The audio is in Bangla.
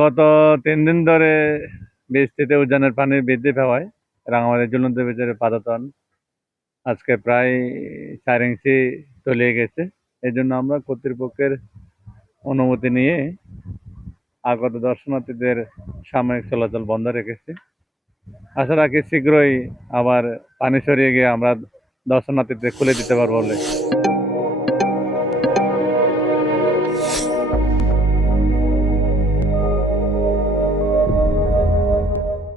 গত 3 দিন ধরে বৃষ্টিতে উজানের পানি বৃদ্ধি পাওয়ায় রাঙামাটি ঝুলন্ত ব্রিজের পাটাতন আজকে প্রায় 4 ইঞ্চি তলিয়ে গেছে। এই জন্য আমরা কর্তৃপক্ষের অনুমতি নিয়ে আগত দর্শনার্থীদের সাময়িক চলাচল বন্ধ রেখেছি। আশা রাখি শীঘ্রই আবার পানি সরিয়ে গিয়ে আমরা দর্শনার্থীদের খুলে দিতে পারবো বলে।